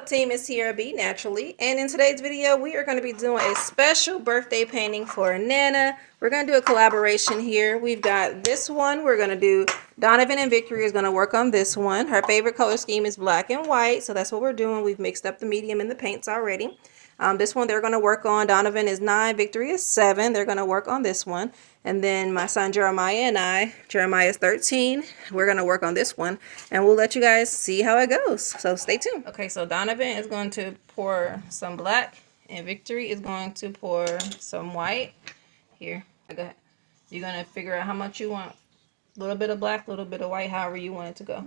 What's up, team? It's Tiarrea B naturally, and in today's video we are going to be doing a special birthday painting for Nana. We're going to do a collaboration here. We've got this one. We're going to do Donovan and Victory is going to work on this one. Her favorite color scheme is black and white, so that's what we're doing. We've mixed up the medium and the paints already. This one they're going to work on. Donovan is 9, Victory is 7. They're going to work on this one. And then my son Jeremiah and I, Jeremiah is 13. We're going to work on this one. And we'll let you guys see how it goes. So stay tuned. Okay, so Donovan is going to pour some black. And Victory is going to pour some white. Here, go ahead. You're going to figure out how much you want. A little bit of black, a little bit of white, however you want it to go.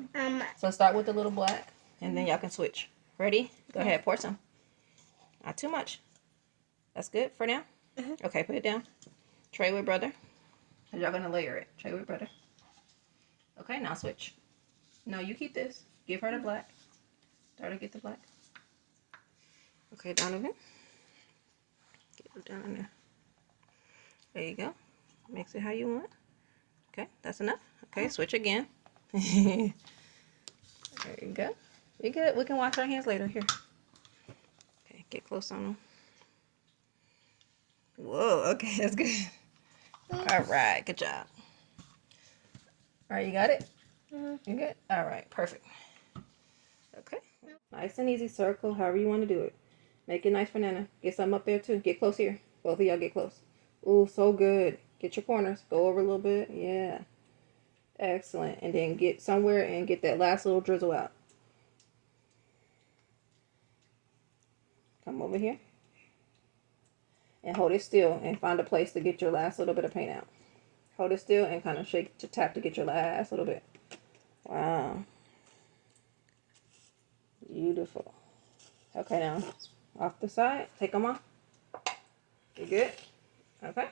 So start with a little black. And then y'all can switch. Ready? Go ahead, pour some. Not too much. That's good for now? Okay, put it down. Tray with brother. And y'all gonna layer it. Tray with brother. Okay, now switch. No, you keep this. Give her the black. Start to get the black. Okay, Donovan. Get it down in there. There you go. Mix it how you want. Okay, that's enough. Okay, switch again. There you go. You good. We can wash our hands later. Here. Okay, get close on them. Whoa, okay, that's good. All right, good job. All right, you got it? You good? All right, perfect. Okay. Nice and easy circle, however you want to do it. Make it nice for Nana. Get some up there, too. Get close here. Both of y'all get close. Ooh, so good. Get your corners. Go over a little bit. Yeah. Excellent. And then get somewhere and get that last little drizzle out. Come over here. And hold it still and find a place to get your last little bit of paint out. Hold it still and kind of shake to tap to get your last little bit. Wow. Beautiful. Okay, now off the side. Take them off. You good? Okay.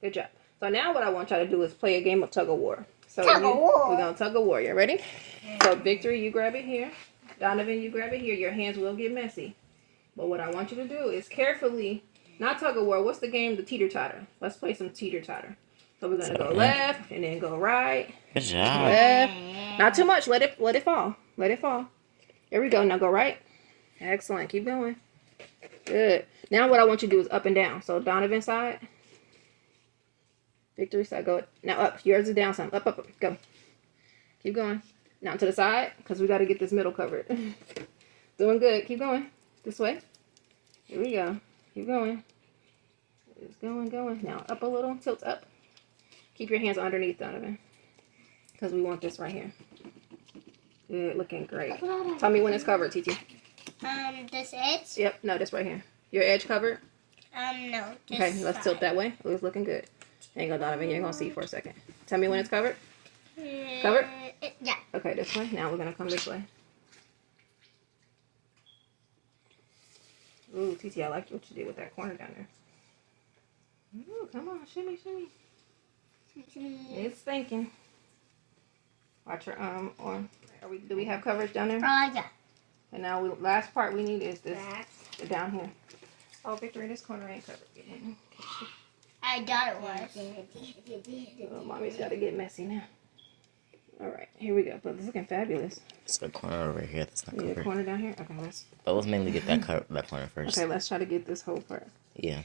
Good job. So now what I want y'all to do is play a game of tug of war. So we're going to tug of war. You ready? So Victory, you grab it here. Donovan, you grab it here. Your hands will get messy. But what I want you to do is carefully, not tug of war. What's the game? The teeter-totter. Let's play some teeter-totter. So we're going to go left and then go right. Good job. Left. Not too much. Let it fall. Let it fall. There we go. Now go right. Excellent. Keep going. Good. Now what I want you to do is up and down. So Donovan side. Victory side. Go. Now up. Yours is down some. Up, up, up. Go. Keep going. Now to the side because we got to get this middle covered. Doing good. Keep going. This way. Here we go. Keep going. It's going. Now up a little. Tilt up. Keep your hands underneath, Donovan. Because we want this right here. Good. Looking great. Tell me when it's covered, TT. This edge? Yep. No, this right here. Your edge covered? No. Okay, let's tilt that way. It was looking good. There you go, Donovan. You're going to see for a second. Tell me when it's covered. Covered? Yeah. Okay, this way. Now we're going to come this way. Ooh, TT, I like what you did with that corner down there. Ooh, come on, shimmy, shimmy. It's thinking. Watch your arm. Do we have coverage down there? Yeah. And now last part we need is this down here. Oh, Victory, this corner ain't covered yet. I thought it was. Oh, mommy's got to get messy now. All right, here we go. But it's looking fabulous. It's the corner over here that's not covered. The corner down here? Okay, let's... But let's mainly get that corner first. Okay, let's try to get this whole part. Yeah.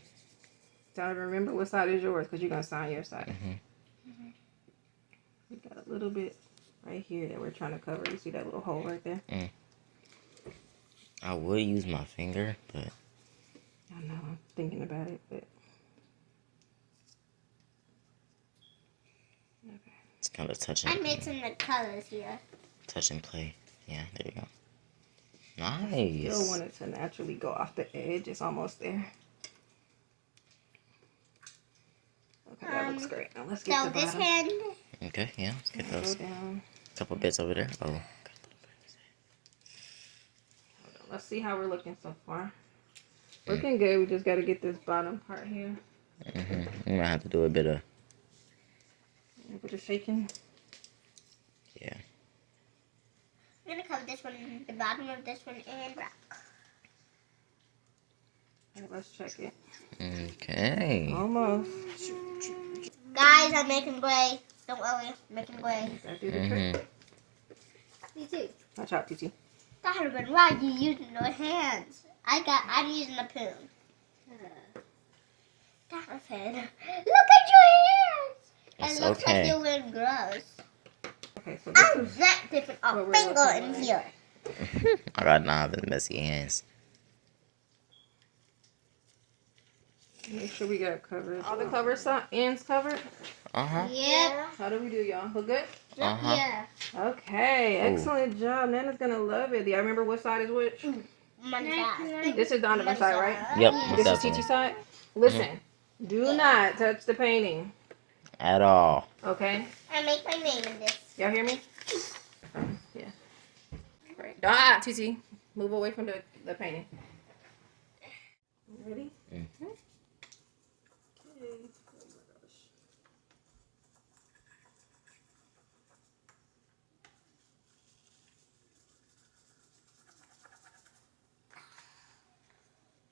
Donovan, remember what side is yours because you're going to sign your side. We got a little bit right here that we're trying to cover. You see that little hole right there? I would use my finger, but... I know, I'm thinking about it, but... Okay. It's kind of touching. I'm mixing the colors here. Touch and play. Yeah, there you go. Nice. Still want it to naturally go off the edge. It's almost there. Okay, that looks great. Now let's get the bottom. This hand. Okay, yeah, let's get those. Go down. Couple bits over there. Oh. Hold on. Let's see how we're looking so far. Looking good. We just got to get this bottom part here. We might have to do a bit of shaking. Yeah. I'm going to cover this one, the bottom of this one, and rock. Right, let's check it. Okay. Almost. Guys, I'm making gray. Don't worry, I'm making gray. That do the trick. Me too. Watch out, TT. Donovan, why are you using your hands? I'm using a spoon. Donovan, look at your hands. It's It looks okay. like you're wearing gloves. Okay, so this I'm is that different. A what we're finger looking in like. here. I got Donovan's messy hands. Make sure we got it covered. All the ends covered. Yep. How do we do, y'all? Look good? Yeah. Okay, Ooh. excellent job. Nana's gonna love it. Do y'all remember what side is which? My side. This is Donovan's side, right? Yep. This is Definitely. TT's side. Listen, do not touch the painting. At all. Okay? I make my name in this. Y'all hear me? Yeah. Right. TT, move away from the painting. Ready? Mm-hmm. Okay.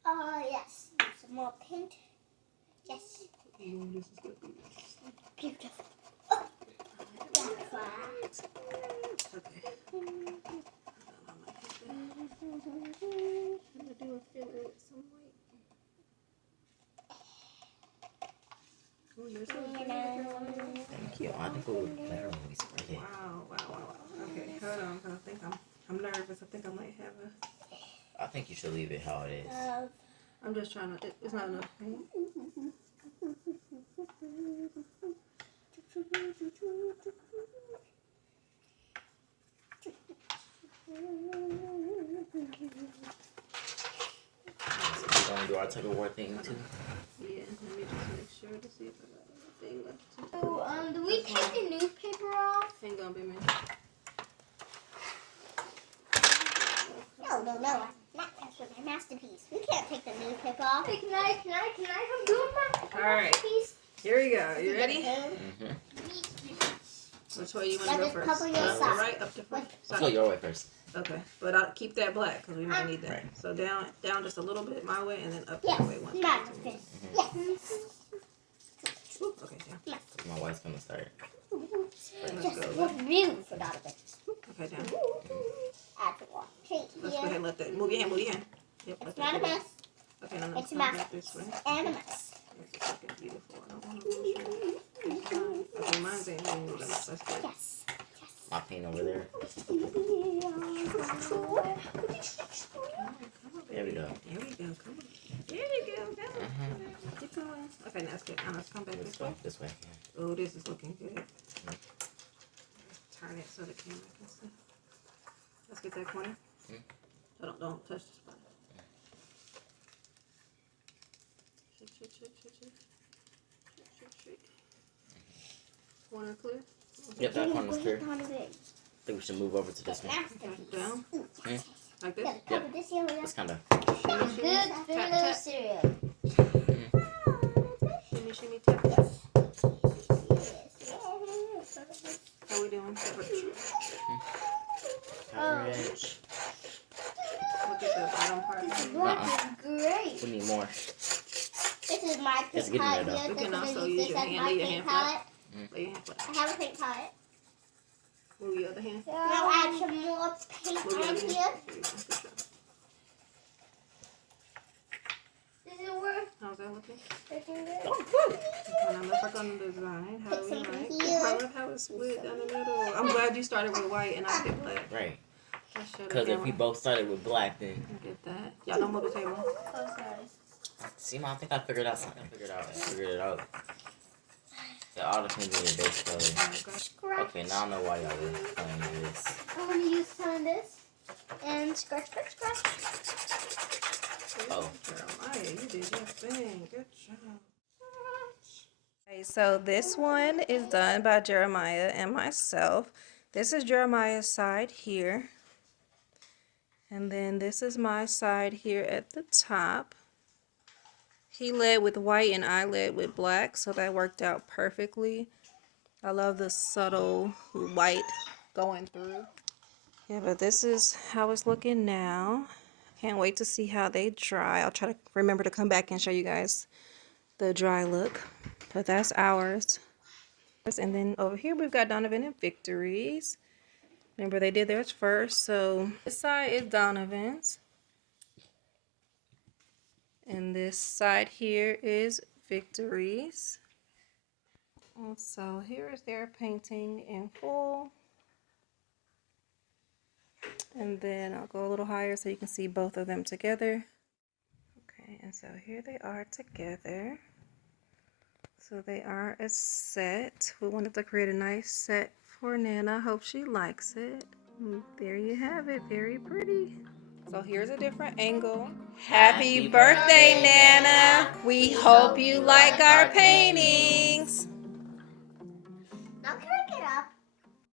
Oh, yes. Need some more paint. Yes. Beautiful. Oh, that's Thank you. I think it would be better when we spread it. Wow. Okay, hold on. I think I'm nervous. I think I might have I think you should leave it how it is. I'm just trying to. It's not enough paint. So we're gonna do our tug of war thing too. Yeah, let me just make sure to see if I got anything left. So, do we take the newspaper off? Ain't gonna be me. No. Not that's my masterpiece. We can't take the newspaper off. Hey, can I come do my masterpiece? Here we go. You ready? Mm-hmm. Which way you want to Now go just first? cover your Left or side. right, up to front. Let's go your way first. Okay, but I'll keep that black because we might need that. Right. So down just a little bit my way, and then up Yes, your way once. masterpiece. Yes. Ooh, okay, down. My wife's gonna start. Just go. look beautiful out of it. Okay, down. Add some more paint Let's go here. ahead and let that move your hand. Yep, let It's that not a go. mess. Okay, no, It's a come back mess. this way. And a mess. It's looking beautiful. I don't want to lose you. Okay, mine's ain't moving. That's good. Yes. My paint over there. Come on, There we go. There we go. Come on. There you go. Come on. Keep going. Okay, now that's good. Now let's come back Let's this go way. this way. Yeah. Oh, this is looking good. Turn it so the camera can see. Let's get that corner. Don't touch the spot. Shake. Corner clear? Yep, that corner's clear. Down a bit. I think we should move over to this one. Okay, down. Hmm? Like this? Yeah, cover this area. It's kind of. Good little cereal. Shimmy, tap. How we doing? Coverage. Look at the bottom part. This black is great. We need more. This is my It's paint getting palette there, though. here. You can This is also this use your as hand. my Lay your paint hand flat. palette. Lay your hand flat. I have a paint palette. Move your other hand. Now add some more paint Move your on other here. hand. There you go. Good job. Does it work? How's that looking? Looking good. Oh, good. Okay, now let's work on the design. How Put we something like. here. I love how it's split down the middle. I'm glad you started with white and I did black. Right. Let's show the Because if we camera. both started with black, then. Get that. Y'all don't move the table. Oh, sorry. See, Mom, I think I figured out something. I figured it out. It all depends on your base color. Scratch. Okay, now I know why y'all were playing with this. I'm going to use some of this. And scratch. Oh. Jeremiah, you did your thing. Good job. Okay, so this one is done by Jeremiah and myself. This is Jeremiah's side here. And then this is my side here at the top. He led with white and I led with black, so that worked out perfectly. I love the subtle white going through. Yeah, but this is how it's looking now. Can't wait to see how they dry. I'll try to remember to come back and show you guys the dry look. But that's ours. And then over here we've got Donovan and Victory's. Remember, they did theirs first. So this side is Donovan's. And this side here is Victory's. And so here is their painting in full. And then I'll go a little higher so you can see both of them together. Okay, and so here they are together. So they are a set. We wanted to create a nice set for Nana. Hope she likes it. And there you have it. Very pretty. So here's a different angle. Happy birthday, Nana. We hope you like our painting.